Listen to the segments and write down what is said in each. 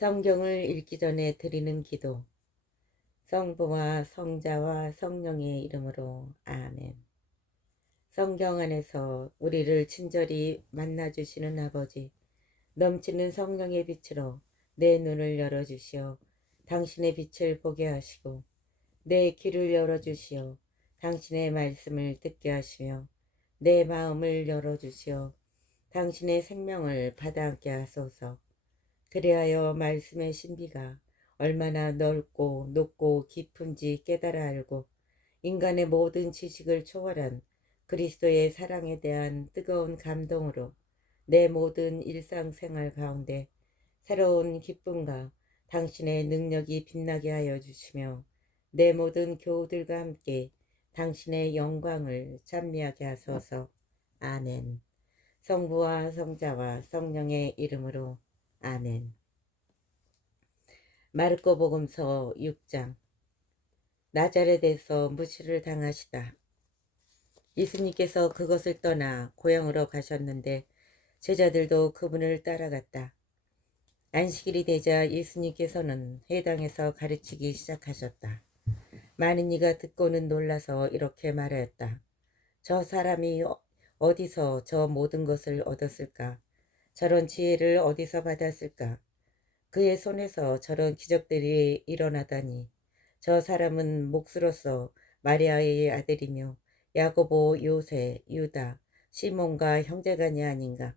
성경을 읽기 전에 드리는 기도. 성부와 성자와 성령의 이름으로 아멘. 성경 안에서 우리를 친절히 만나주시는 아버지, 넘치는 성령의 빛으로 내 눈을 열어주시어 당신의 빛을 보게 하시고, 내 귀를 열어주시어 당신의 말씀을 듣게 하시며, 내 마음을 열어주시어 당신의 생명을 받아안게 하소서. 그리하여 말씀의 신비가 얼마나 넓고 높고 깊은지 깨달아 알고, 인간의 모든 지식을 초월한 그리스도의 사랑에 대한 뜨거운 감동으로 내 모든 일상생활 가운데 새로운 기쁨과 당신의 능력이 빛나게 하여 주시며, 내 모든 교우들과 함께 당신의 영광을 찬미하게 하소서. 아멘. 성부와 성자와 성령의 이름으로 아멘. 마르코복음서 6장. 나자렛에서 무시를 당하시다. 예수님께서 그것을 떠나 고향으로 가셨는데 제자들도 그분을 따라갔다. 안식일이 되자 예수님께서는 회당에서 가르치기 시작하셨다. 많은 이가 듣고는 놀라서 이렇게 말하였다. 저 사람이 어디서 저 모든 것을 얻었을까? 저런 지혜를 어디서 받았을까? 그의 손에서 저런 기적들이 일어나다니, 저 사람은 몫으로서 마리아의 아들이며 야고보, 요새, 유다, 시몬과 형제간이 아닌가?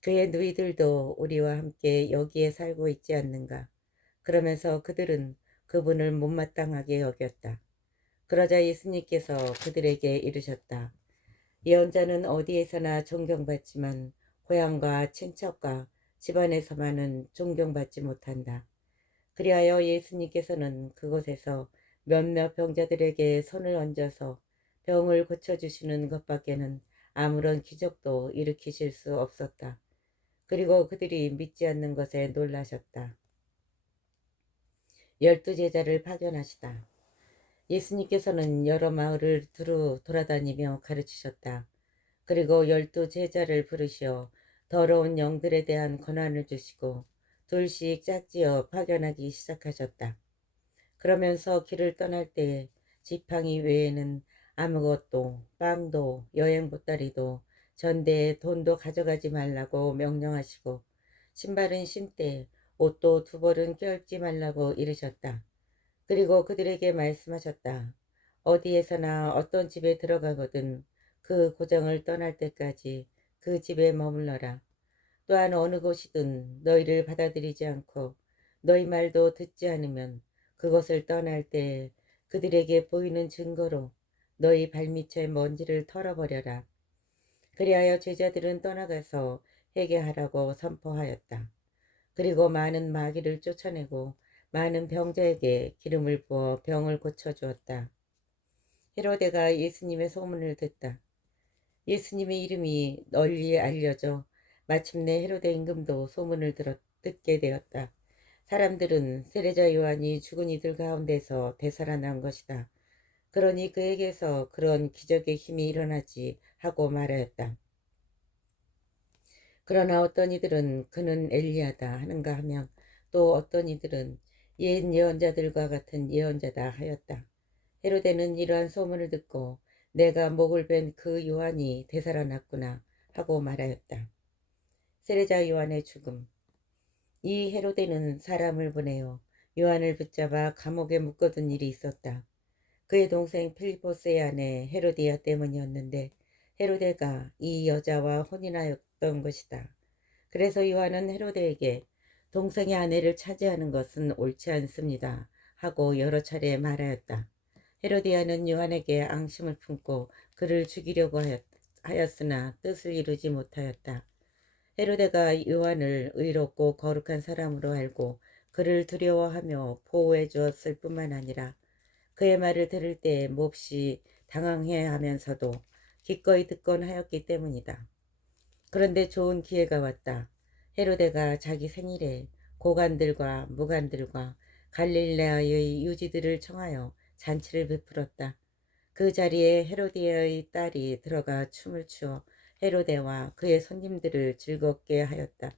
그의 누이들도 우리와 함께 여기에 살고 있지 않는가? 그러면서 그들은 그분을 못마땅하게 여겼다. 그러자 예수님께서 그들에게 이르셨다. 예언자는 어디에서나 존경받지만 고향과 친척과 집안에서만은 존경받지 못한다. 그리하여 예수님께서는 그곳에서 몇몇 병자들에게 손을 얹어서 병을 고쳐주시는 것밖에는 아무런 기적도 일으키실 수 없었다. 그리고 그들이 믿지 않는 것에 놀라셨다. 12제자를 파견하시다. 예수님께서는 여러 마을을 두루 돌아다니며 가르치셨다. 그리고 12제자를 부르시어 더러운 영들에 대한 권한을 주시고 둘씩 짝지어 파견하기 시작하셨다. 그러면서 길을 떠날 때 지팡이 외에는 아무것도, 빵도, 여행 보따리도, 전대에 돈도 가져가지 말라고 명령하시고, 신발은 신되 옷도 두 벌은 껴입지 말라고 이르셨다. 그리고 그들에게 말씀하셨다. 어디에서나 어떤 집에 들어가거든 그 고장을 떠날 때까지 그 집에 머물러라. 또한 어느 곳이든 너희를 받아들이지 않고 너희 말도 듣지 않으면 그것을 떠날 때 그들에게 보이는 증거로 너희 발밑의 먼지를 털어버려라. 그리하여 제자들은 떠나가서 회개하라고 선포하였다. 그리고 많은 마귀를 쫓아내고 많은 병자에게 기름을 부어 병을 고쳐주었다. 헤로데가 예수님의 소문을 듣다. 예수님의 이름이 널리 알려져 마침내 헤로데 임금도 소문을 듣게 되었다. 사람들은 세례자 요한이 죽은 이들 가운데서 되살아난 것이다. 그러니 그에게서 그런 기적의 힘이 일어나지 하고 말하였다. 그러나 어떤 이들은 그는 엘리야다 하는가 하면 또 어떤 이들은 옛 예언자들과 같은 예언자다 하였다. 헤로데는 이러한 소문을 듣고 내가 목을 벤 그 요한이 되살아났구나 하고 말하였다. 세례자 요한의 죽음. 이 헤로데는 사람을 보내어 요한을 붙잡아 감옥에 묶어둔 일이 있었다. 그의 동생 필리포스의 아내 헤로디아 때문이었는데 헤로데가 이 여자와 혼인하였던 것이다. 그래서 요한은 헤로데에게 동생의 아내를 차지하는 것은 옳지 않습니다 하고 여러 차례 말하였다. 헤로디아는 요한에게 앙심을 품고 그를 죽이려고 하였으나 뜻을 이루지 못하였다. 헤로데가 요한을 의롭고 거룩한 사람으로 알고 그를 두려워하며 보호해 주었을 뿐만 아니라 그의 말을 들을 때 몹시 당황해 하면서도 기꺼이 듣곤 하였기 때문이다. 그런데 좋은 기회가 왔다. 헤로데가 자기 생일에 고관들과 무관들과 갈릴레아의 유지들을 청하여 잔치를 베풀었다. 그 자리에 헤로디아의 딸이 들어가 춤을 추어 헤로데와 그의 손님들을 즐겁게 하였다.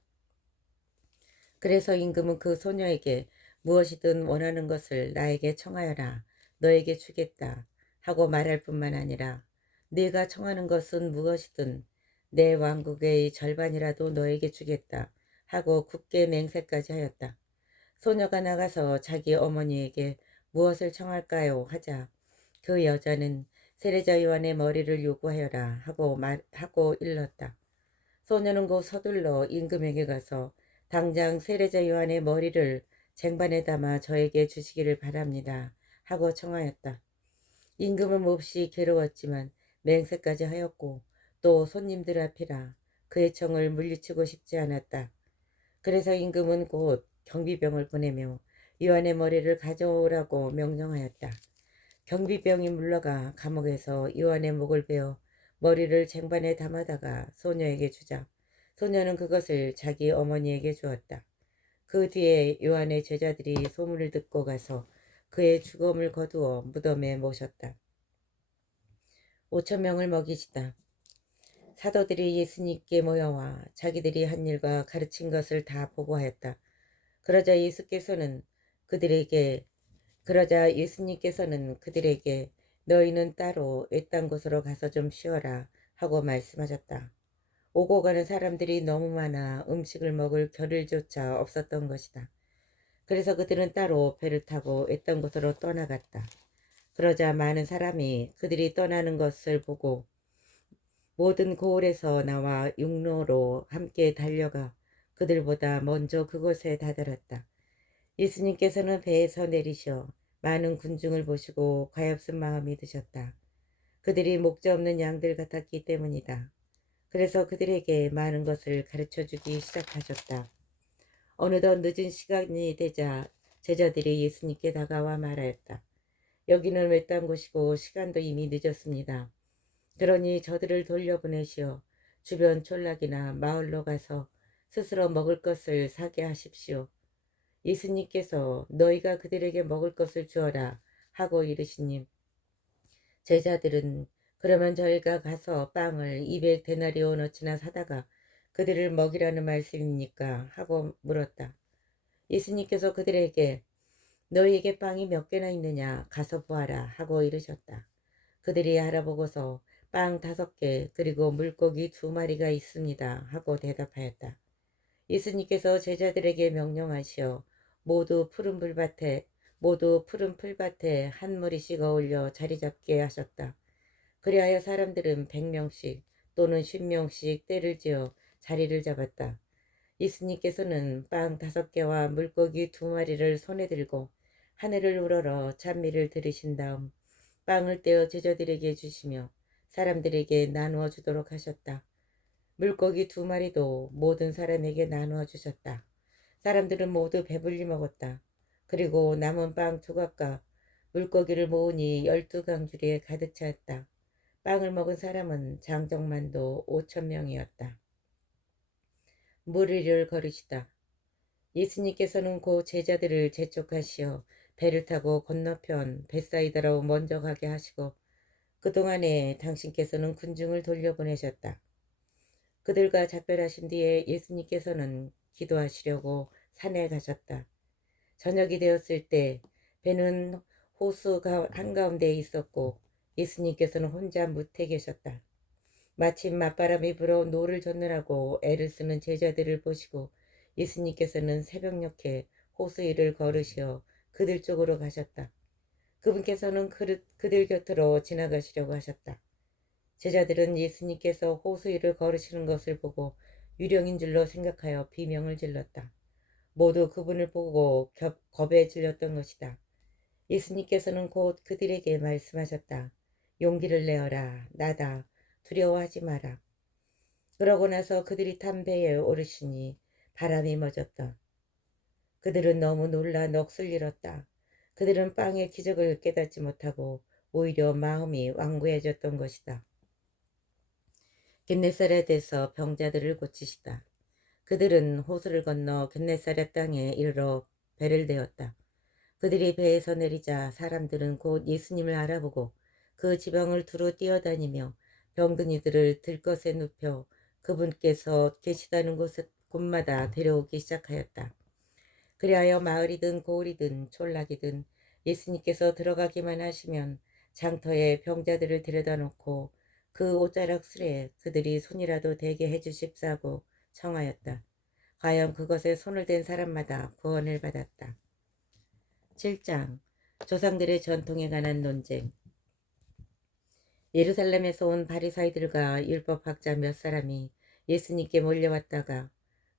그래서 임금은 그 소녀에게 무엇이든 원하는 것을 나에게 청하여라. 너에게 주겠다. 하고 말할 뿐만 아니라 네가 청하는 것은 무엇이든 내 왕국의 절반이라도 너에게 주겠다. 하고 굳게 맹세까지 하였다. 소녀가 나가서 자기 어머니에게 무엇을 청할까요? 하자 그 여자는 세례자 요한의 머리를 요구하여라 하고 일렀다. 소녀는 곧 서둘러 임금에게 가서 당장 세례자 요한의 머리를 쟁반에 담아 저에게 주시기를 바랍니다. 하고 청하였다. 임금은 몹시 괴로웠지만 맹세까지 하였고 또 손님들 앞이라 그의 청을 물리치고 싶지 않았다. 그래서 임금은 곧 경비병을 보내며 요한의 머리를 가져오라고 명령하였다. 경비병이 물러가 감옥에서 요한의 목을 베어 머리를 쟁반에 담아다가 소녀에게 주자 소녀는 그것을 자기 어머니에게 주었다. 그 뒤에 요한의 제자들이 소문을 듣고 가서 그의 죽음을 거두어 무덤에 모셨다. 5천 명을 먹이시다. 사도들이 예수님께 모여와 자기들이 한 일과 가르친 것을 다 보고하였다. 그러자 예수님께서는 그들에게 너희는 따로 외딴 곳으로 가서 좀 쉬어라 하고 말씀하셨다. 오고 가는 사람들이 너무 많아 음식을 먹을 겨를조차 없었던 것이다. 그래서 그들은 따로 배를 타고 외딴 곳으로 떠나갔다. 그러자 많은 사람이 그들이 떠나는 것을 보고 모든 고을에서 나와 육로로 함께 달려가 그들보다 먼저 그곳에 다다랐다. 예수님께서는 배에서 내리셔 많은 군중을 보시고 가엾은 마음이 드셨다. 그들이 목자 없는 양들 같았기 때문이다. 그래서 그들에게 많은 것을 가르쳐주기 시작하셨다. 어느덧 늦은 시간이 되자 제자들이 예수님께 다가와 말하였다. 여기는 외딴 곳이고 시간도 이미 늦었습니다. 그러니 저들을 돌려보내시어 주변 촌락이나 마을로 가서 스스로 먹을 것을 사게 하십시오. 예수님께서 너희가 그들에게 먹을 것을 주어라 하고 이르시니 제자들은 그러면 저희가 가서 빵을 200데나리온어치나 사다가 그들을 먹이라는 말씀입니까? 하고 물었다. 예수님께서 그들에게 너희에게 빵이 몇 개나 있느냐 가서 보아라 하고 이르셨다. 그들이 알아보고서 빵 5개 그리고 물고기 2마리가 있습니다 하고 대답하였다. 예수님께서 제자들에게 명령하시어 모두 푸른 풀밭에 한 무리씩 어울려 자리 잡게 하셨다. 그리하여 사람들은 100명씩 또는 10명씩 떼를 지어 자리를 잡았다. 예수님께서는 빵 5개와 물고기 2마리를 손에 들고 하늘을 우러러 찬미를 들으신 다음 빵을 떼어 제자들에게 주시며 사람들에게 나누어 주도록 하셨다. 물고기 2마리도 모든 사람에게 나누어 주셨다. 사람들은 모두 배불리 먹었다. 그리고 남은 빵 2갑과 물고기를 모으니 12강주리에 가득 찼다. 빵을 먹은 사람은 장정만도 5천 명이었다. 무리를 걸으시다. 예수님께서는 곧 제자들을 재촉하시어 배를 타고 건너편 벳사이다로 먼저 가게 하시고 그동안에 당신께서는 군중을 돌려보내셨다. 그들과 작별하신 뒤에 예수님께서는 기도하시려고 산에 가셨다. 저녁이 되었을 때 배는 호수 한가운데에 있었고 예수님께서는 혼자 무태 계셨다. 마침 맞바람이 불어 노를 젓느라고 애를 쓰는 제자들을 보시고 예수님께서는 새벽녘에 호수 위를 걸으시어 그들 쪽으로 가셨다. 그분께서는 그들 곁으로 지나가시려고 하셨다. 제자들은 예수님께서 호수 위를 걸으시는 것을 보고 유령인 줄로 생각하여 비명을 질렀다. 모두 그분을 보고 겁에 질렸던 것이다. 예수님께서는 곧 그들에게 말씀하셨다. 용기를 내어라. 나다. 두려워하지 마라. 그러고 나서 그들이 탄 배에 오르시니 바람이 멎었다. 그들은 너무 놀라 넋을 잃었다. 그들은 빵의 기적을 깨닫지 못하고 오히려 마음이 완고해졌던 것이다. 겟네사렛에서 병자들을 고치시다. 그들은 호수를 건너 겟네사렛 땅에 이르러 배를 대었다. 그들이 배에서 내리자 사람들은 곧 예수님을 알아보고 그 지방을 두루 뛰어다니며 병든 이들을 들것에 눕혀 그분께서 계시다는 곳마다 데려오기 시작하였다. 그리하여 마을이든 고을이든 촌락이든 예수님께서 들어가기만 하시면 장터에 병자들을 들여다 놓고 그 옷자락 술에 그들이 손이라도 대게 해주십사고 청하였다. 과연 그것에 손을 댄 사람마다 구원을 받았다. 7장 조상들의 전통에 관한 논쟁. 예루살렘에서 온 바리사이들과 율법학자 몇 사람이 예수님께 몰려왔다가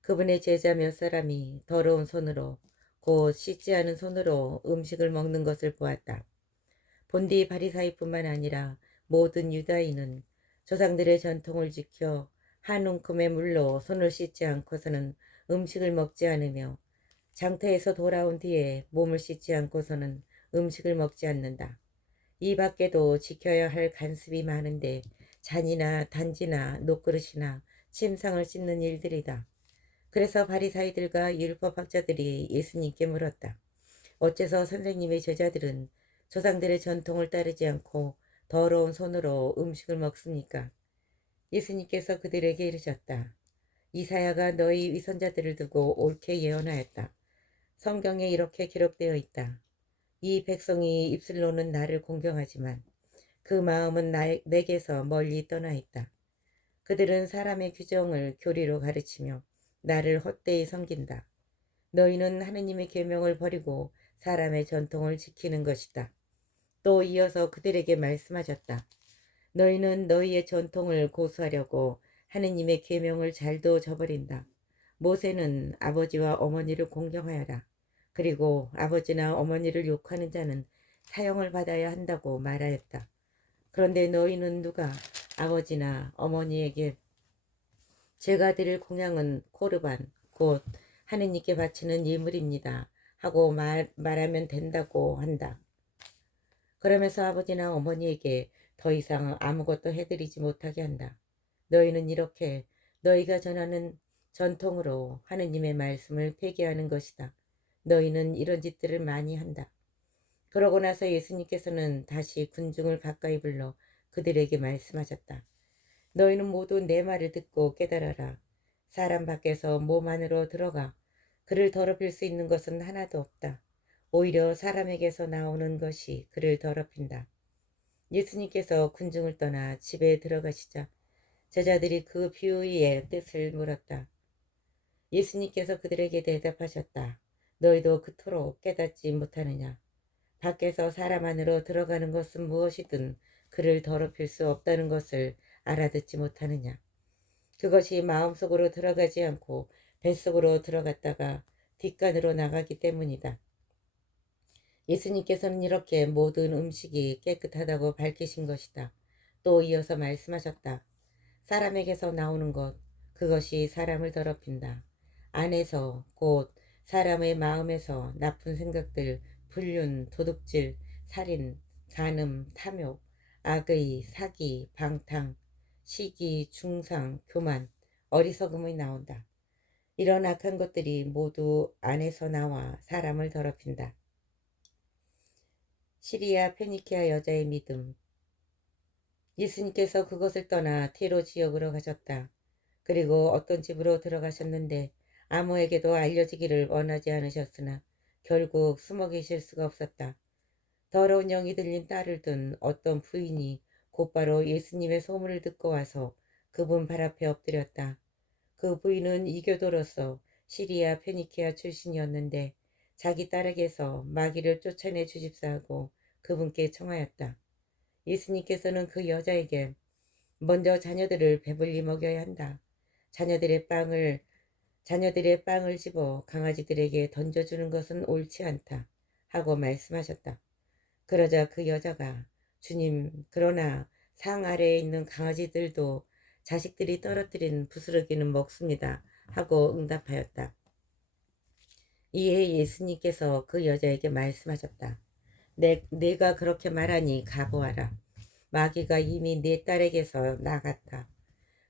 그분의 제자 몇 사람이 더러운 손으로 곧 씻지 않은 손으로 음식을 먹는 것을 보았다. 본디 바리사이뿐만 아니라 모든 유다인은 조상들의 전통을 지켜 한 움큼의 물로 손을 씻지 않고서는 음식을 먹지 않으며 장터에서 돌아온 뒤에 몸을 씻지 않고서는 음식을 먹지 않는다. 이 밖에도 지켜야 할 간습이 많은데 잔이나 단지나 녹그릇이나 침상을 씻는 일들이다. 그래서 바리사이들과 율법학자들이 예수님께 물었다. 어째서 선생님의 제자들은 조상들의 전통을 따르지 않고 더러운 손으로 음식을 먹습니까? 예수님께서 그들에게 이르셨다. 이사야가 너희 위선자들을 두고 옳게 예언하였다. 성경에 이렇게 기록되어 있다. 이 백성이 입술로는 나를 공경하지만 그 마음은 내게서 멀리 떠나 있다. 그들은 사람의 규정을 교리로 가르치며 나를 헛되이 섬긴다. 너희는 하느님의 계명을 버리고 사람의 전통을 지키는 것이다. 또 이어서 그들에게 말씀하셨다. 너희는 너희의 전통을 고수하려고 하느님의 계명을 잘도 저버린다. 모세는 아버지와 어머니를 공경하여라. 그리고 아버지나 어머니를 욕하는 자는 사형을 받아야 한다고 말하였다. 그런데 너희는 누가 아버지나 어머니에게 제가 드릴 공양은 코르반 곧 하느님께 바치는 예물입니다 하고 말하면 된다고 한다. 그러면서 아버지나 어머니에게 더 이상 아무것도 해드리지 못하게 한다. 너희는 이렇게 너희가 전하는 전통으로 하느님의 말씀을 폐기하는 것이다. 너희는 이런 짓들을 많이 한다. 그러고 나서 예수님께서는 다시 군중을 가까이 불러 그들에게 말씀하셨다. 너희는 모두 내 말을 듣고 깨달아라. 사람 밖에서 몸 안으로 들어가 그를 더럽힐 수 있는 것은 하나도 없다. 오히려 사람에게서 나오는 것이 그를 더럽힌다. 예수님께서 군중을 떠나 집에 들어가시자 제자들이 그 비유의 뜻을 물었다. 예수님께서 그들에게 대답하셨다. 너희도 그토록 깨닫지 못하느냐? 밖에서 사람 안으로 들어가는 것은 무엇이든 그를 더럽힐 수 없다는 것을 알아듣지 못하느냐? 그것이 마음속으로 들어가지 않고 뱃속으로 들어갔다가 뒷간으로 나가기 때문이다. 예수님께서는 이렇게 모든 음식이 깨끗하다고 밝히신 것이다. 또 이어서 말씀하셨다. 사람에게서 나오는 것, 그것이 사람을 더럽힌다. 안에서 곧 사람의 마음에서 나쁜 생각들, 불륜, 도둑질, 살인, 간음, 탐욕, 악의, 사기, 방탕, 시기, 중상, 교만, 어리석음이 나온다. 이런 악한 것들이 모두 안에서 나와 사람을 더럽힌다. 시리아 페니키아 여자의 믿음. 예수님께서 그것을 떠나 티로 지역으로 가셨다. 그리고 어떤 집으로 들어가셨는데 아무에게도 알려지기를 원하지 않으셨으나 결국 숨어 계실 수가 없었다. 더러운 영이 들린 딸을 둔 어떤 부인이 곧바로 예수님의 소문을 듣고 와서 그분 발 앞에 엎드렸다. 그 부인은 이교도로서 시리아 페니키아 출신이었는데 자기 딸에게서 마귀를 쫓아내 주십사하고 그분께 청하였다. 예수님께서는 그 여자에게 먼저 자녀들을 배불리 먹여야 한다. 자녀들의 빵을 집어 강아지들에게 던져주는 것은 옳지 않다. 하고 말씀하셨다. 그러자 그 여자가 주님, 그러나 상 아래에 있는 강아지들도 자식들이 떨어뜨린 부스러기는 먹습니다. 하고 응답하였다. 이에 예수님께서 그 여자에게 말씀하셨다. 내가 그렇게 말하니 각오하라. 마귀가 이미 내 딸에게서 나갔다.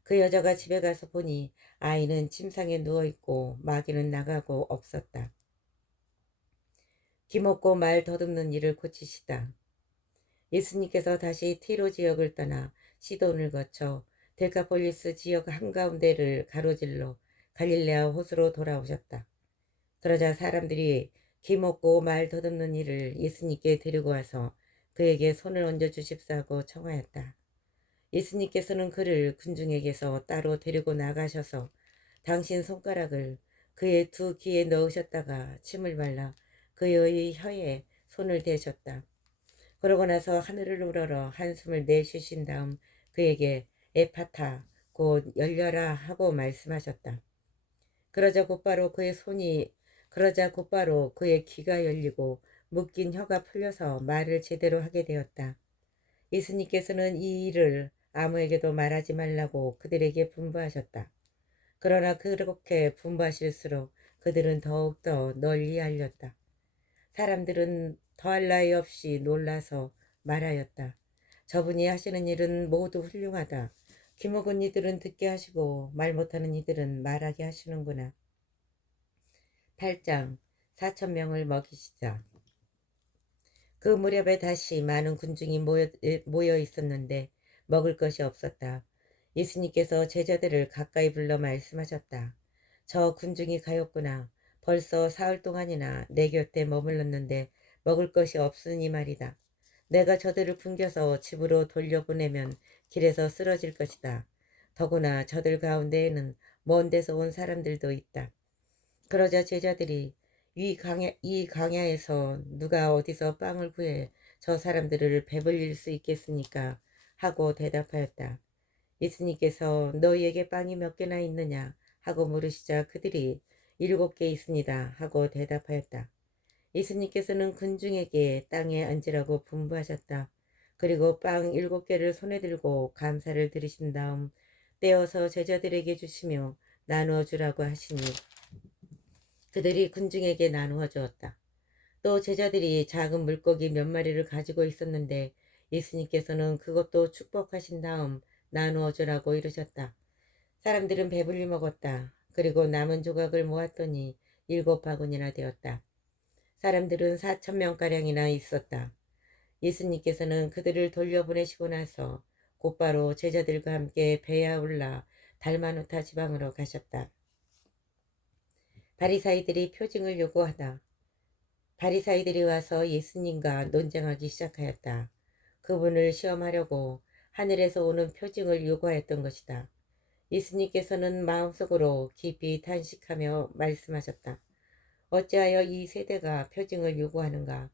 그 여자가 집에 가서 보니 아이는 침상에 누워있고 마귀는 나가고 없었다. 기먹고 말 더듬는 일을 고치시다. 예수님께서 다시 티로 지역을 떠나 시돈을 거쳐 데카폴리스 지역 한가운데를 가로질러 갈릴레아 호수로 돌아오셨다. 그러자 사람들이 기먹고 말 더듬는 이를 예수님께 데리고 와서 그에게 손을 얹어 주십사고 청하였다. 예수님께서는 그를 군중에게서 따로 데리고 나가셔서 당신 손가락을 그의 두 귀에 넣으셨다가 침을 발라 그의 혀에 손을 대셨다. 그러고 나서 하늘을 우러러 한숨을 내쉬신 다음 그에게 에파타 곧 열려라 하고 말씀하셨다. 그러자 곧바로 그의 귀가 열리고 묶인 혀가 풀려서 말을 제대로 하게 되었다. 예수님께서는 이 일을 아무에게도 말하지 말라고 그들에게 분부하셨다. 그러나 그렇게 분부하실수록 그들은 더욱더 널리 알렸다. 사람들은 더할 나위 없이 놀라서 말하였다. 저분이 하시는 일은 모두 훌륭하다. 귀먹은 이들은 듣게 하시고 말 못하는 이들은 말하게 하시는구나. 8장 4,000명을 먹이시다. 그 무렵에 다시 많은 군중이 모여 있었는데 먹을 것이 없었다. 예수님께서 제자들을 가까이 불러 말씀하셨다. 저 군중이 가엾구나. 벌써 사흘 동안이나 내 곁에 머물렀는데 먹을 것이 없으니 말이다. 내가 저들을 굶겨서 집으로 돌려보내면 길에서 쓰러질 것이다. 더구나 저들 가운데에는 먼 데서 온 사람들도 있다. 그러자 제자들이 이 강야에서 누가 어디서 빵을 구해 저 사람들을 배불릴 수 있겠습니까? 하고 대답하였다. 예수님께서 너희에게 빵이 몇 개나 있느냐? 하고 물으시자 그들이 7개 있습니다. 하고 대답하였다. 예수님께서는 군중에게 땅에 앉으라고 분부하셨다. 그리고 빵 7개를 손에 들고 감사를 드리신 다음 떼어서 제자들에게 주시며 나누어 주라고 하시니 그들이 군중에게 나누어 주었다. 또 제자들이 작은 물고기 몇 마리를 가지고 있었는데 예수님께서는 그것도 축복하신 다음 나누어 주라고 이르셨다. 사람들은 배불리 먹었다. 그리고 남은 조각을 모았더니 7바구니나 되었다. 사람들은 4,000명가량이나 있었다. 예수님께서는 그들을 돌려보내시고 나서 곧바로 제자들과 함께 배에 올라 달마누타 지방으로 가셨다. 바리사이들이 표징을 요구하다. 바리사이들이 와서 예수님과 논쟁하기 시작하였다. 그분을 시험하려고 하늘에서 오는 표징을 요구하였던 것이다. 예수님께서는 마음속으로 깊이 탄식하며 말씀하셨다. 어찌하여 이 세대가 표징을 요구하는가?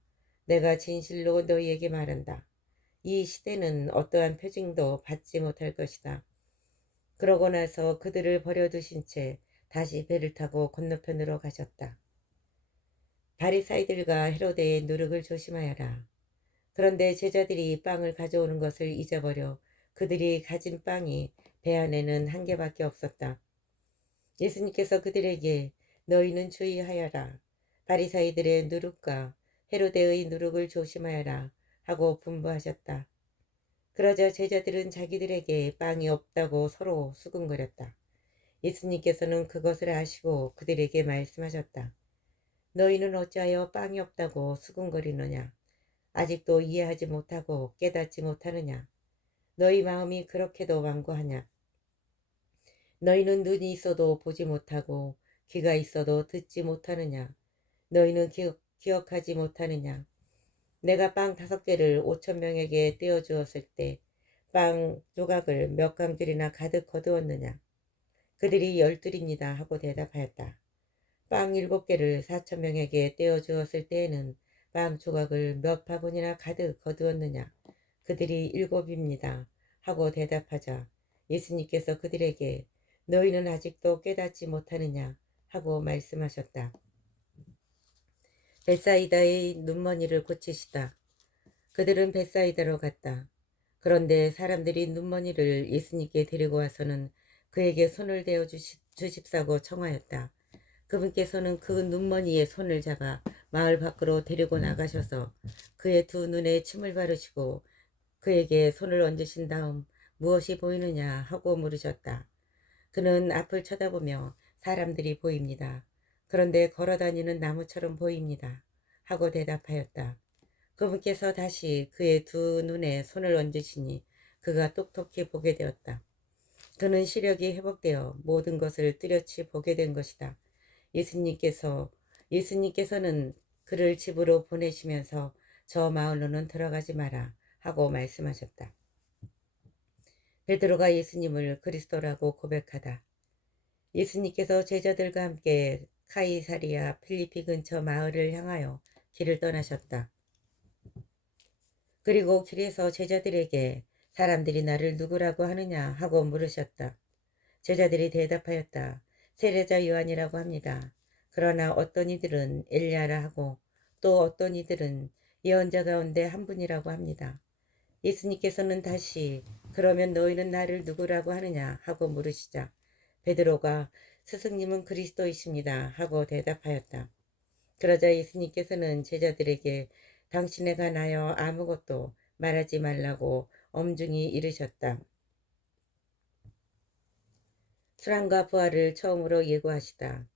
내가 진실로 너희에게 말한다. 이 시대는 어떠한 표징도 받지 못할 것이다. 그러고 나서 그들을 버려두신 채 다시 배를 타고 건너편으로 가셨다. 바리사이들과 헤로데의 누룩을 조심하여라. 그런데 제자들이 빵을 가져오는 것을 잊어버려 그들이 가진 빵이 배 안에는 한 개밖에 없었다. 예수님께서 그들에게 너희는 주의하여라. 바리사이들의 누룩과 헤로데의 누룩을 조심하여라 하고 분부하셨다. 그러자 제자들은 자기들에게 빵이 없다고 서로 수근거렸다. 예수님께서는 그것을 아시고 그들에게 말씀하셨다. 너희는 어찌하여 빵이 없다고 수근거리느냐? 아직도 이해하지 못하고 깨닫지 못하느냐? 너희 마음이 그렇게도 완고하냐? 너희는 눈이 있어도 보지 못하고 귀가 있어도 듣지 못하느냐? 너희는 기억하지 못하느냐? 내가 빵 5개를 5,000명에게 떼어주었을 때 빵 조각을 몇 강줄이나 가득 거두었느냐? 그들이 12입니다 하고 대답하였다. 빵 7개를 4,000명에게 떼어주었을 때에는 빵 조각을 몇 바구니나 가득 거두었느냐? 그들이 7입니다 하고 대답하자 예수님께서 그들에게 너희는 아직도 깨닫지 못하느냐? 하고 말씀하셨다. 벳사이다의 눈머니를 고치시다. 그들은 벳사이다로 갔다. 그런데 사람들이 눈머니를 예수님께 데리고 와서는 그에게 손을 대어 주십사고 청하였다. 그분께서는 그 눈머니에 손을 잡아 마을 밖으로 데리고 나가셔서 그의 두 눈에 침을 바르시고 그에게 손을 얹으신 다음 무엇이 보이느냐 하고 물으셨다. 그는 앞을 쳐다보며 사람들이 보입니다. 그런데 걸어다니는 나무처럼 보입니다. 하고 대답하였다. 그분께서 다시 그의 두 눈에 손을 얹으시니 그가 똑똑히 보게 되었다. 그는 시력이 회복되어 모든 것을 뚜렷이 보게 된 것이다. 예수님께서 예수님께서는 그를 집으로 보내시면서 저 마을로는 들어가지 마라 하고 말씀하셨다. 베드로가 예수님을 그리스도라고 고백하다. 예수님께서 제자들과 함께 카이사리아 필리피 근처 마을을 향하여 길을 떠나셨다. 그리고 길에서 제자들에게 사람들이 나를 누구라고 하느냐 하고 물으셨다. 제자들이 대답하였다. 세례자 요한이라고 합니다. 그러나 어떤 이들은 엘리야라 하고 또 어떤 이들은 예언자 가운데 한 분이라고 합니다. 예수님께서는 다시 그러면 너희는 나를 누구라고 하느냐 하고 물으시자 베드로가 스승님은 그리스도이십니다 하고 대답하였다. 그러자 예수님께서는 제자들에게 당신에 관하여 아무것도 말하지 말라고 엄중히 이르셨다. 수란과 부활을 처음으로 예고하시다.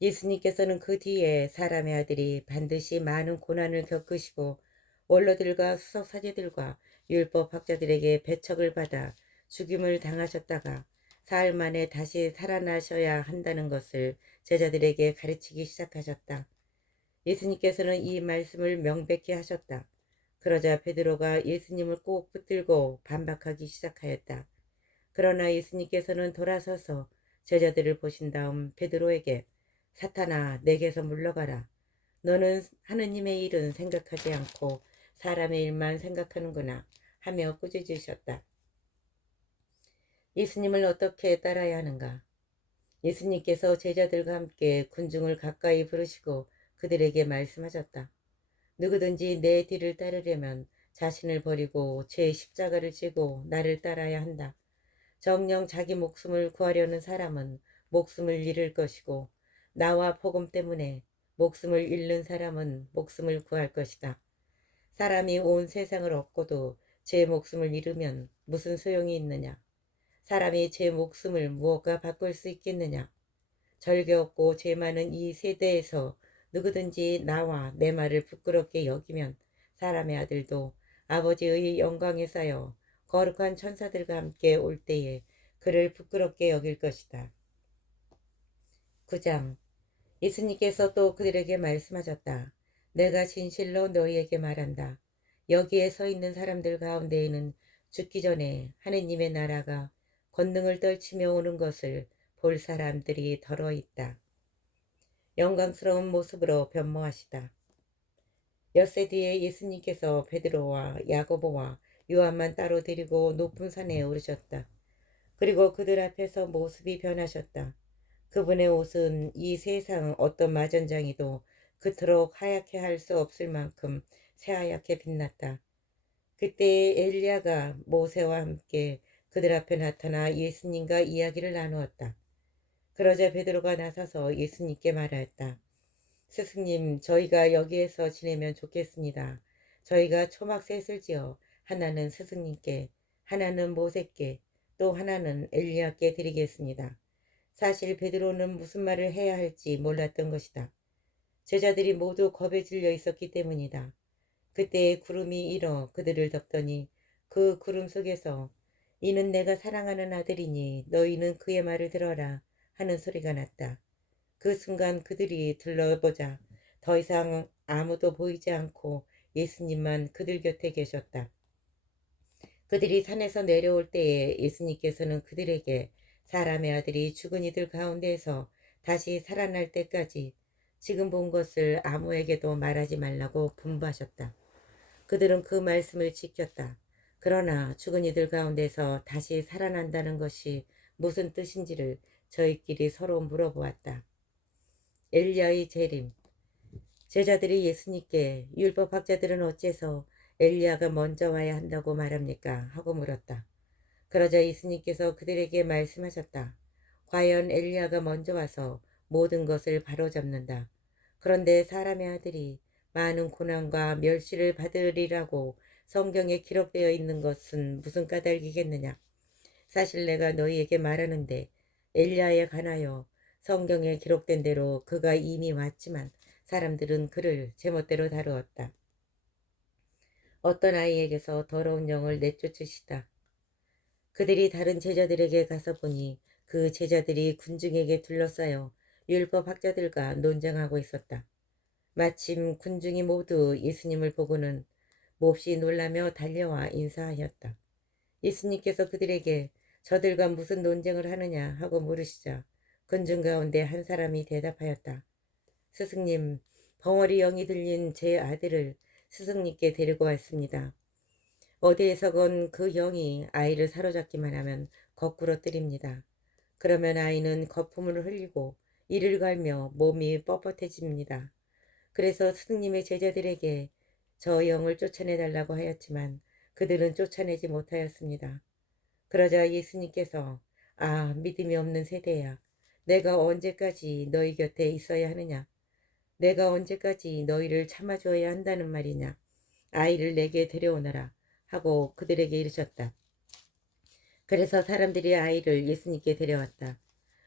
예수님께서는 그 뒤에 사람의 아들이 반드시 많은 고난을 겪으시고 원로들과 수석사제들과 율법학자들에게 배척을 받아 죽임을 당하셨다가 사흘 만에 다시 살아나셔야 한다는 것을 제자들에게 가르치기 시작하셨다. 예수님께서는 이 말씀을 명백히 하셨다. 그러자 베드로가 예수님을 꼭 붙들고 반박하기 시작하였다. 그러나 예수님께서는 돌아서서 제자들을 보신 다음 베드로에게 사탄아 내게서 물러가라. 너는 하느님의 일은 생각하지 않고 사람의 일만 생각하는구나 하며 꾸짖으셨다. 예수님을 어떻게 따라야 하는가? 예수님께서 제자들과 함께 군중을 가까이 부르시고 그들에게 말씀하셨다. 누구든지 내 뒤를 따르려면 자신을 버리고 제 십자가를 지고 나를 따라야 한다. 정녕 자기 목숨을 구하려는 사람은 목숨을 잃을 것이고 나와 복음 때문에 목숨을 잃는 사람은 목숨을 구할 것이다. 사람이 온 세상을 얻고도 제 목숨을 잃으면 무슨 소용이 있느냐? 사람이 제 목숨을 무엇과 바꿀 수 있겠느냐? 절개 없고 죄 많은 이 세대에서 누구든지 나와 내 말을 부끄럽게 여기면 사람의 아들도 아버지의 영광에 쌓여 거룩한 천사들과 함께 올 때에 그를 부끄럽게 여길 것이다. 9장 예수님께서 또 그들에게 말씀하셨다. 내가 진실로 너희에게 말한다. 여기에 서 있는 사람들 가운데에는 죽기 전에 하느님의 나라가 권능을 떨치며 오는 것을 볼 사람들이 더러 있다. 영광스러운 모습으로 변모하시다. 엿새 뒤에 예수님께서 베드로와 야고보와 요한만 따로 데리고 높은 산에 오르셨다. 그리고 그들 앞에서 모습이 변하셨다. 그분의 옷은 이 세상 어떤 마전장이도 그토록 하얗게 할 수 없을 만큼 새하얗게 빛났다. 그때 엘리야가 모세와 함께 그들 앞에 나타나 예수님과 이야기를 나누었다. 그러자 베드로가 나서서 예수님께 말하였다. 스승님, 저희가 여기에서 지내면 좋겠습니다. 저희가 초막 셋을 지어 하나는 스승님께, 하나는 모세께, 또 하나는 엘리야께 드리겠습니다. 사실 베드로는 무슨 말을 해야 할지 몰랐던 것이다. 제자들이 모두 겁에 질려 있었기 때문이다. 그때 구름이 일어 그들을 덮더니 그 구름 속에서 이는 내가 사랑하는 아들이니 너희는 그의 말을 들어라 하는 소리가 났다. 그 순간 그들이 둘러보자 더 이상 아무도 보이지 않고 예수님만 그들 곁에 계셨다. 그들이 산에서 내려올 때에 예수님께서는 그들에게 사람의 아들이 죽은 이들 가운데에서 다시 살아날 때까지 지금 본 것을 아무에게도 말하지 말라고 분부하셨다. 그들은 그 말씀을 지켰다. 그러나 죽은 이들 가운데서 다시 살아난다는 것이 무슨 뜻인지를 저희끼리 서로 물어보았다. 엘리야의 재림. 제자들이 예수님께 율법학자들은 어째서 엘리야가 먼저 와야 한다고 말합니까? 하고 물었다. 그러자 예수님께서 그들에게 말씀하셨다. 과연 엘리야가 먼저 와서 모든 것을 바로잡는다. 그런데 사람의 아들이 많은 고난과 멸시를 받으리라고 성경에 기록되어 있는 것은 무슨 까닭이겠느냐. 사실 내가 너희에게 말하는데 엘리야에 관하여 성경에 기록된 대로 그가 이미 왔지만 사람들은 그를 제멋대로 다루었다. 어떤 아이에게서 더러운 영을 내쫓으시다. 그들이 다른 제자들에게 가서 보니 그 제자들이 군중에게 둘러싸여 율법 학자들과 논쟁하고 있었다. 마침 군중이 모두 예수님을 보고는 몹시 놀라며 달려와 인사하였다. 예수님께서 그들에게 저들과 무슨 논쟁을 하느냐 하고 물으시자 군중 가운데 한 사람이 대답하였다. 스승님, 벙어리 영이 들린 제 아들을 스승님께 데리고 왔습니다. 어디에서건 그 영이 아이를 사로잡기만 하면 거꾸로 때립니다. 그러면 아이는 거품을 흘리고 이를 갈며 몸이 뻣뻣해집니다. 그래서 스승님의 제자들에게 저 영을 쫓아내달라고 하였지만 그들은 쫓아내지 못하였습니다. 그러자 예수님께서 믿음이 없는 세대야. 내가 언제까지 너희 곁에 있어야 하느냐? 내가 언제까지 너희를 참아주어야 한다는 말이냐? 아이를 내게 데려오너라 하고 그들에게 이르셨다. 그래서 사람들이 아이를 예수님께 데려왔다.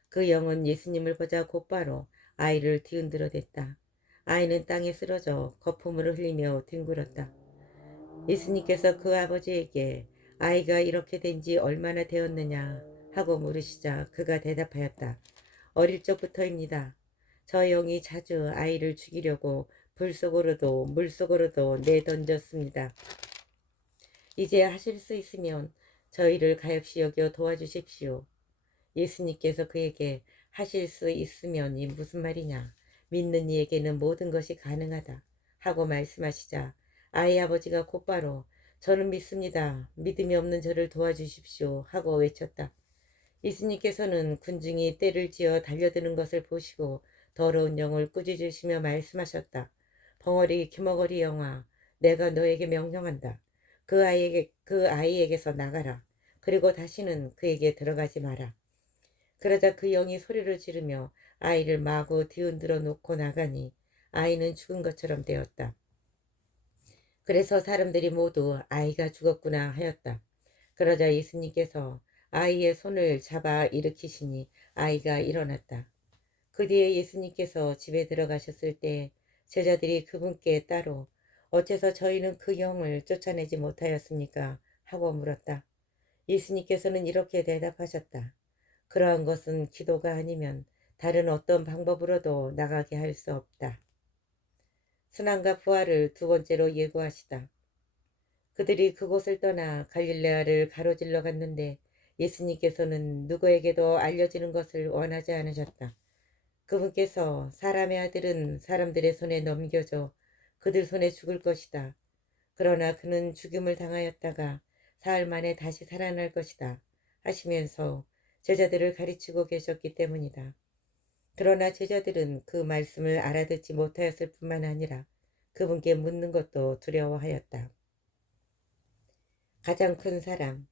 그 영은 예수님을 보자 곧바로 아이를 뒤흔들어 댔다. 아이는 땅에 쓰러져 거품을 흘리며 뒹굴었다. 예수님께서 그 아버지에게 아이가 이렇게 된 지 얼마나 되었느냐 하고 물으시자 그가 대답하였다. 어릴 적부터입니다. 저 영이 자주 아이를 죽이려고 불 속으로도 물 속으로도 내던졌습니다. 이제 하실 수 있으면 저희를 가엾이 여겨 도와주십시오. 예수님께서 그에게 하실 수 있으면이 무슨 말이냐? 믿는 이에게는 모든 것이 가능하다 하고 말씀하시자 아이 아버지가 곧바로 저는 믿습니다. 믿음이 없는 저를 도와주십시오 하고 외쳤다. 예수님께서는 군중이 떼를 지어 달려드는 것을 보시고 더러운 영을 꾸짖으시며 말씀하셨다. 벙어리 기머거리 영아, 내가 너에게 명령한다. 그 아이에게서 나가라. 그리고 다시는 그에게 들어가지 마라. 그러자 그 영이 소리를 지르며 아이를 마구 뒤흔들어 놓고 나가니 아이는 죽은 것처럼 되었다. 그래서 사람들이 모두 아이가 죽었구나 하였다. 그러자 예수님께서 아이의 손을 잡아 일으키시니 아이가 일어났다. 그 뒤에 예수님께서 집에 들어가셨을 때 제자들이 그분께 따로 어째서 저희는 그 영을 쫓아내지 못하였습니까? 하고 물었다. 예수님께서는 이렇게 대답하셨다. 그러한 것은 기도가 아니면 다른 어떤 방법으로도 나가게 할 수 없다. 순환과 부활을 두 번째로 예고하시다. 그들이 그곳을 떠나 갈릴레아를 가로질러 갔는데 예수님께서는 누구에게도 알려지는 것을 원하지 않으셨다. 그분께서 사람의 아들은 사람들의 손에 넘겨져 그들 손에 죽을 것이다. 그러나 그는 죽임을 당하였다가 사흘 만에 다시 살아날 것이다. 하시면서 제자들을 가르치고 계셨기 때문이다. 그러나 제자들은 그 말씀을 알아듣지 못하였을 뿐만 아니라 그분께 묻는 것도 두려워하였다. 가장 큰 사람.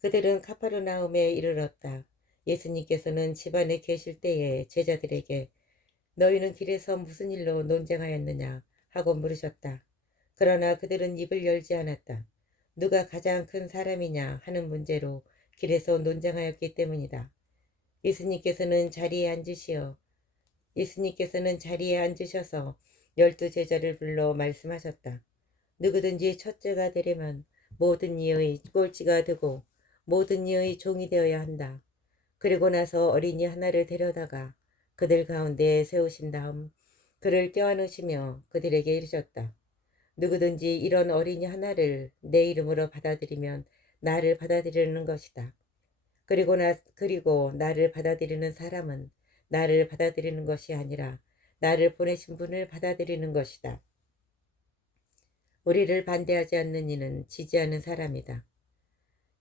그들은 카파르나움에 이르렀다. 예수님께서는 집안에 계실 때에 제자들에게 너희는 길에서 무슨 일로 논쟁하였느냐 하고 물으셨다. 그러나 그들은 입을 열지 않았다. 누가 가장 큰 사람이냐 하는 문제로 길에서 논쟁하였기 때문이다. 예수님께서는 자리에 앉으셔서 12 제자를 불러 말씀하셨다. 누구든지 첫째가 되려면 모든 이의 꼴찌가 되고 모든 이의 종이 되어야 한다. 그리고 나서 어린이 하나를 데려다가 그들 가운데 세우신 다음 그를 껴안으시며 그들에게 이르셨다. 누구든지 이런 어린이 하나를 내 이름으로 받아들이면 나를 받아들이는 것이다. 그리고 나를 받아들이는 사람은 나를 받아들이는 것이 아니라 나를 보내신 분을 받아들이는 것이다. 우리를 반대하지 않는 이는 지지하는 사람이다.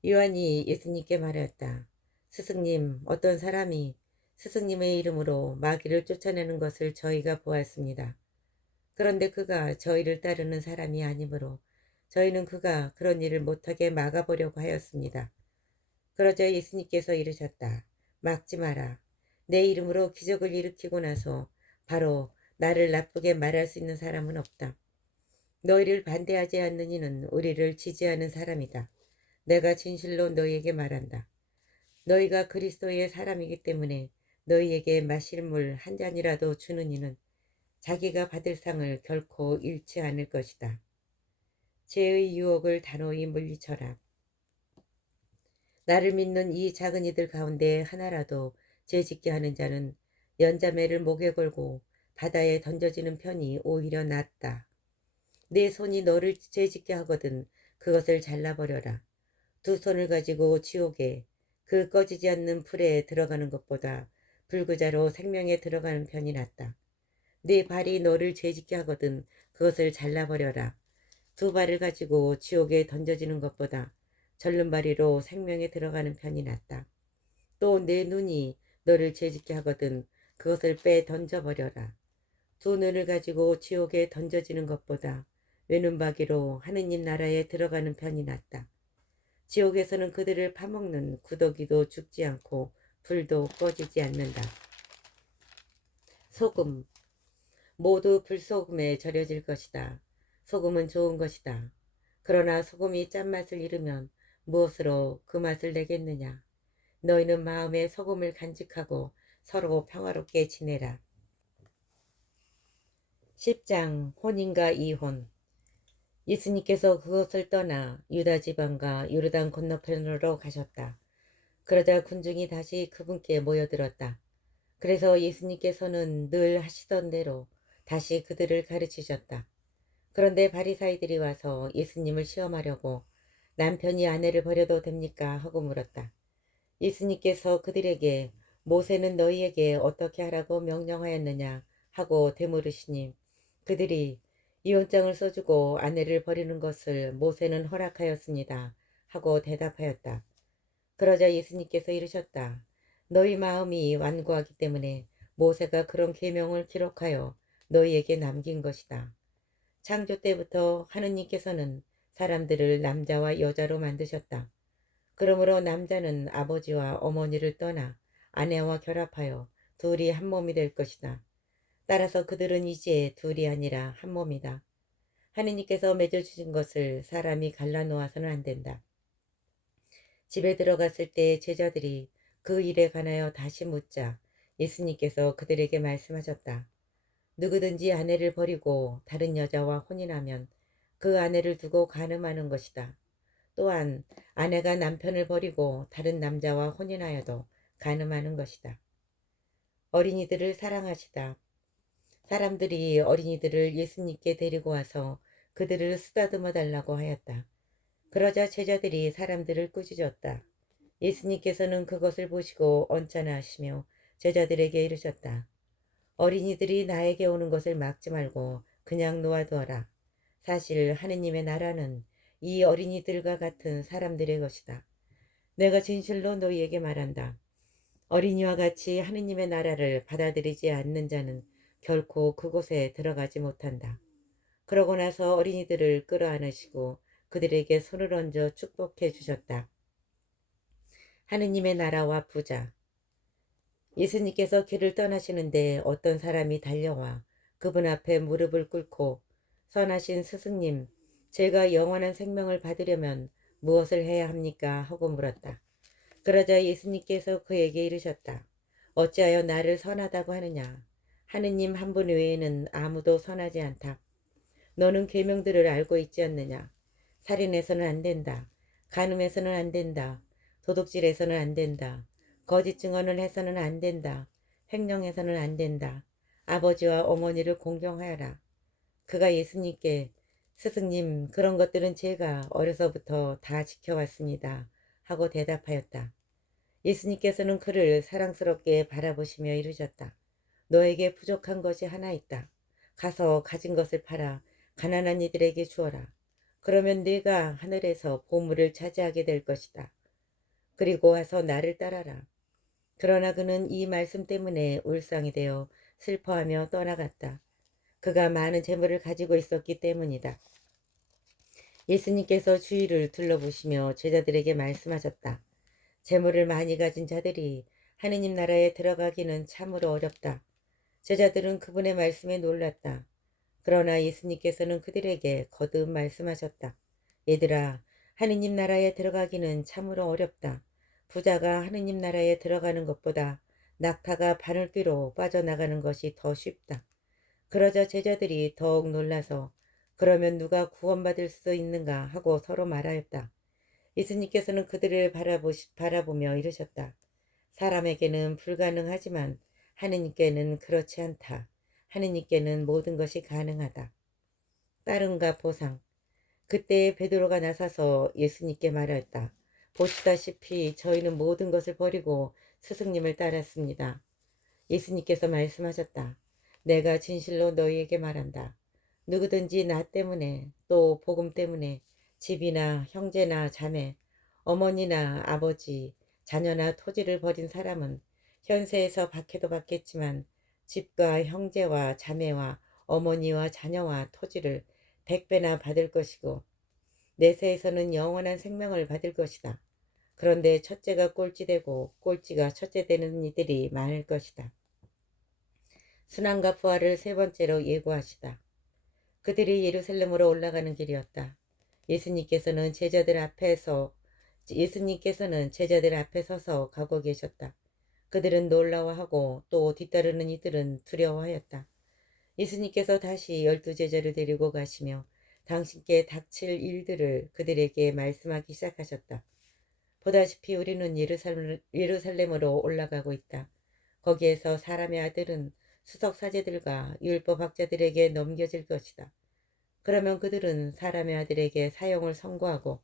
요한이 예수님께 말하였다. 스승님, 어떤 사람이 스승님의 이름으로 마귀를 쫓아내는 것을 저희가 보았습니다. 그런데 그가 저희를 따르는 사람이 아니므로 저희는 그가 그런 일을 못하게 막아보려고 하였습니다. 그러자 예수님께서 이르셨다. 막지 마라. 내 이름으로 기적을 일으키고 나서 바로 나를 나쁘게 말할 수 있는 사람은 없다. 너희를 반대하지 않는 이는 우리를 지지하는 사람이다. 내가 진실로 너희에게 말한다. 너희가 그리스도의 사람이기 때문에 너희에게 마실 물 한 잔이라도 주는 이는 자기가 받을 상을 결코 잃지 않을 것이다. 죄의 유혹을 단호히 물리쳐라. 나를 믿는 이 작은 이들 가운데 하나라도 죄짓게 하는 자는 연자매를 목에 걸고 바다에 던져지는 편이 오히려 낫다. 내 손이 너를 죄짓게 하거든 그것을 잘라버려라. 두 손을 가지고 지옥에 그 꺼지지 않는 불에 들어가는 것보다 불구자로 생명에 들어가는 편이 낫다. 네 발이 너를 죄짓게 하거든 그것을 잘라버려라. 두 발을 가지고 지옥에 던져지는 것보다 절름발이로 생명에 들어가는 편이 낫다. 또 내 눈이 너를 죄짓게 하거든 그것을 빼 던져버려라. 두 눈을 가지고 지옥에 던져지는 것보다 외눈박이로 하느님 나라에 들어가는 편이 낫다. 지옥에서는 그들을 파먹는 구더기도 죽지 않고 불도 꺼지지 않는다. 소금. 모두 불소금에 절여질 것이다. 소금은 좋은 것이다. 그러나 소금이 짠맛을 잃으면 무엇으로 그 맛을 내겠느냐. 너희는 마음에 소금을 간직하고 서로 평화롭게 지내라. 10장 혼인과 이혼. 예수님께서 그것을 떠나 유다 지방과 요르단 건너편으로 가셨다. 그러자 군중이 다시 그분께 모여들었다. 그래서 예수님께서는 늘 하시던 대로 다시 그들을 가르치셨다. 그런데 바리사이들이 와서 예수님을 시험하려고 남편이 아내를 버려도 됩니까? 하고 물었다. 예수님께서 그들에게 모세는 너희에게 어떻게 하라고 명령하였느냐 하고 되물으시니 그들이 이혼장을 써주고 아내를 버리는 것을 모세는 허락하였습니다 하고 대답하였다. 그러자 예수님께서 이르셨다. 너희 마음이 완고하기 때문에 모세가 그런 계명을 기록하여 너희에게 남긴 것이다. 창조 때부터 하느님께서는 사람들을 남자와 여자로 만드셨다. 그러므로 남자는 아버지와 어머니를 떠나 아내와 결합하여 둘이 한 몸이 될 것이다. 따라서 그들은 이제 둘이 아니라 한 몸이다. 하느님께서 맺어주신 것을 사람이 갈라놓아서는 안 된다. 집에 들어갔을 때 제자들이 그 일에 관하여 다시 묻자 예수님께서 그들에게 말씀하셨다. 누구든지 아내를 버리고 다른 여자와 혼인하면 그 아내를 두고 간음하는 것이다. 또한 아내가 남편을 버리고 다른 남자와 혼인하여도 간음하는 것이다. 어린이들을 사랑하시다. 사람들이 어린이들을 예수님께 데리고 와서 그들을 쓰다듬어 달라고 하였다. 그러자 제자들이 사람들을 꾸짖었다. 예수님께서는 그것을 보시고 언짢아 하시며 제자들에게 이르셨다. 어린이들이 나에게 오는 것을 막지 말고 그냥 놓아두어라. 사실 하느님의 나라는 이 어린이들과 같은 사람들의 것이다. 내가 진실로 너희에게 말한다. 어린이와 같이 하느님의 나라를 받아들이지 않는 자는 결코 그곳에 들어가지 못한다. 그러고 나서 어린이들을 끌어안으시고 그들에게 손을 얹어 축복해 주셨다. 하느님의 나라와 부자. 예수님께서 길을 떠나시는데 어떤 사람이 달려와 그분 앞에 무릎을 꿇고 선하신 스승님, 제가 영원한 생명을 받으려면 무엇을 해야 합니까? 하고 물었다. 그러자 예수님께서 그에게 이르셨다. 어찌하여 나를 선하다고 하느냐? 하느님 한 분 외에는 아무도 선하지 않다. 너는 계명들을 알고 있지 않느냐? 살인해서는 안 된다. 간음해서는 안 된다. 도둑질해서는 안 된다. 거짓 증언을 해서는 안 된다. 횡령해서는 안 된다. 아버지와 어머니를 공경하여라. 그가 예수님께 스승님 그런 것들은 제가 어려서부터 다 지켜왔습니다. 하고 대답하였다. 예수님께서는 그를 사랑스럽게 바라보시며 이르셨다. 너에게 부족한 것이 하나 있다. 가서 가진 것을 팔아 가난한 이들에게 주어라. 그러면 네가 하늘에서 보물을 차지하게 될 것이다. 그리고 와서 나를 따라라. 그러나 그는 이 말씀 때문에 울상이 되어 슬퍼하며 떠나갔다. 그가 많은 재물을 가지고 있었기 때문이다. 예수님께서 주위를 둘러보시며 제자들에게 말씀하셨다. 재물을 많이 가진 자들이 하느님 나라에 들어가기는 참으로 어렵다. 제자들은 그분의 말씀에 놀랐다. 그러나 예수님께서는 그들에게 거듭 말씀하셨다. 얘들아, 하느님 나라에 들어가기는 참으로 어렵다. 부자가 하느님 나라에 들어가는 것보다 낙타가 바늘귀로 빠져나가는 것이 더 쉽다. 그러자 제자들이 더욱 놀라서 그러면 누가 구원받을 수 있는가 하고 서로 말하였다. 예수님께서는 그들을 바라보며 이르셨다. 사람에게는 불가능하지만 하느님께는 그렇지 않다. 하느님께는 모든 것이 가능하다. 따름과 보상. 그때 베드로가 나서서 예수님께 말하였다. 보시다시피 저희는 모든 것을 버리고 스승님을 따랐습니다. 예수님께서 말씀하셨다. 내가 진실로 너희에게 말한다. 누구든지 나 때문에 또 복음 때문에 집이나 형제나 자매, 어머니나 아버지, 자녀나 토지를 버린 사람은 현세에서 박해도 받겠지만 집과 형제와 자매와 어머니와 자녀와 토지를 100배나 받을 것이고 내세에서는 영원한 생명을 받을 것이다. 그런데 첫째가 꼴찌되고 꼴찌가 첫째 되는 이들이 많을 것이다. 순환과 부활을 세 번째로 예고하시다. 그들이 예루살렘으로 올라가는 길이었다. 예수님께서는 제자들 앞에 서서 가고 계셨다. 그들은 놀라워하고 또 뒤따르는 이들은 두려워하였다. 예수님께서 다시 12제자를 데리고 가시며 당신께 닥칠 일들을 그들에게 말씀하기 시작하셨다. 보다시피 우리는 예루살렘으로 올라가고 있다. 거기에서 사람의 아들은 수석사제들과 율법학자들에게 넘겨질 것이다. 그러면 그들은 사람의 아들에게 사형을 선고하고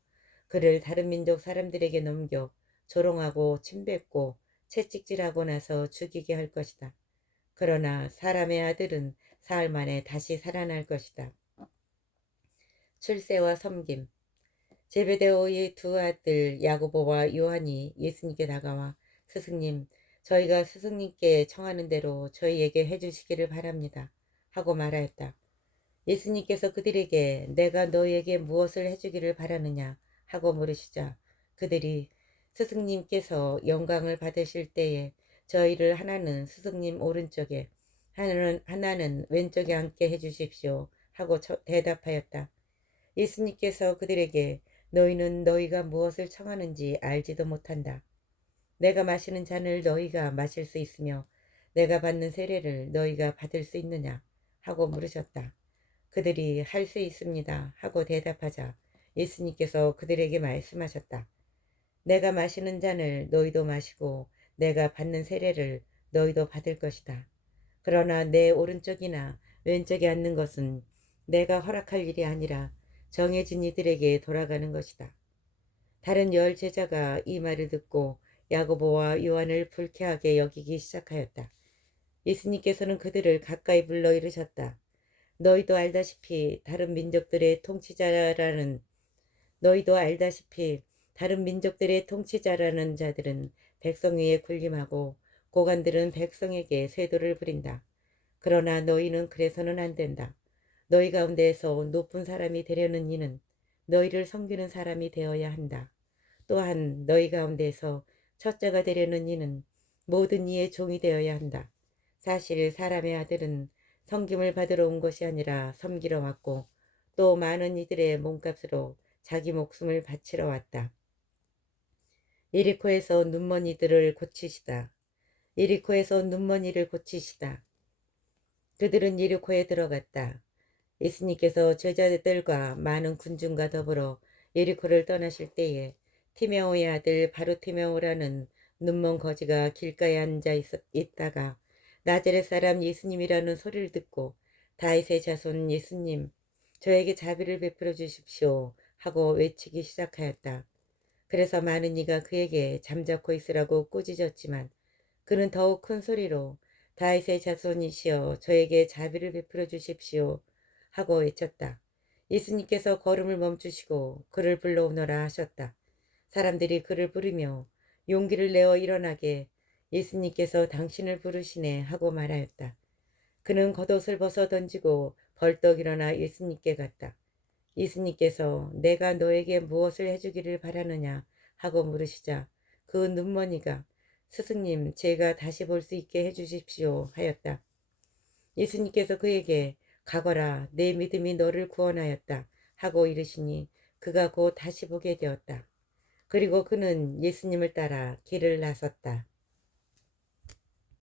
그를 다른 민족 사람들에게 넘겨 조롱하고 침뱉고 채찍질하고 나서 죽이게 할 것이다. 그러나 사람의 아들은 사흘 만에 다시 살아날 것이다. 출세와 섬김. 제베데오의 두 아들 야고보와 요한이 예수님께 다가와 스승님, 저희가 스승님께 청하는 대로 저희에게 해주시기를 바랍니다. 하고 말하였다. 예수님께서 그들에게 내가 너희에게 무엇을 해주기를 바라느냐 하고 물으시자 그들이 스승님께서 영광을 받으실 때에 저희를 하나는 스승님 오른쪽에 하나는 왼쪽에 앉게 해주십시오 하고 대답하였다. 예수님께서 그들에게 너희는 너희가 무엇을 청하는지 알지도 못한다. 내가 마시는 잔을 너희가 마실 수 있으며 내가 받는 세례를 너희가 받을 수 있느냐 하고 물으셨다. 그들이 할 수 있습니다 하고 대답하자 예수님께서 그들에게 말씀하셨다. 내가 마시는 잔을 너희도 마시고 내가 받는 세례를 너희도 받을 것이다. 그러나 내 오른쪽이나 왼쪽에 앉는 것은 내가 허락할 일이 아니라 정해진 이들에게 돌아가는 것이다. 다른 10제자가 이 말을 듣고 야고보와 요한을 불쾌하게 여기기 시작하였다. 예수님께서는 그들을 가까이 불러 이르셨다. 너희도 알다시피 다른 민족들의 통치자라는 자들은 백성 위에 군림하고 고관들은 백성에게 세도를 부린다. 그러나 너희는 그래서는 안 된다. 너희 가운데에서 높은 사람이 되려는 이는 너희를 섬기는 사람이 되어야 한다. 또한 너희 가운데서 첫째가 되려는 이는 모든 이의 종이 되어야 한다. 사실 사람의 아들은 섬김을 받으러 온 것이 아니라 섬기러 왔고 또 많은 이들의 몸값으로 자기 목숨을 바치러 왔다. 예리코에서 눈먼이를 고치시다. 그들은 예리코에 들어갔다. 예수님께서 제자들과 많은 군중과 더불어 예리코를 떠나실 때에 티메오의 아들 바르티메오라는 눈먼 거지가 길가에 앉아 있다가 나자렛 사람 예수님이라는 소리를 듣고 다윗의 자손 예수님, 저에게 자비를 베풀어 주십시오 하고 외치기 시작하였다. 그래서 많은 이가 그에게 잠자코 있으라고 꾸짖었지만 그는 더욱 큰 소리로 다윗의 자손이시여 저에게 자비를 베풀어 주십시오 하고 외쳤다. 예수님께서 걸음을 멈추시고 그를 불러오너라 하셨다. 사람들이 그를 부르며 용기를 내어 일어나게 예수님께서 당신을 부르시네 하고 말하였다. 그는 겉옷을 벗어 던지고 벌떡 일어나 예수님께 갔다. 예수님께서 내가 너에게 무엇을 해주기를 바라느냐 하고 물으시자 그 눈머니가 스승님 제가 다시 볼 수 있게 해주십시오 하였다. 예수님께서 그에게 가거라 내 믿음이 너를 구원하였다 하고 이르시니 그가 곧 다시 보게 되었다. 그리고 그는 예수님을 따라 길을 나섰다.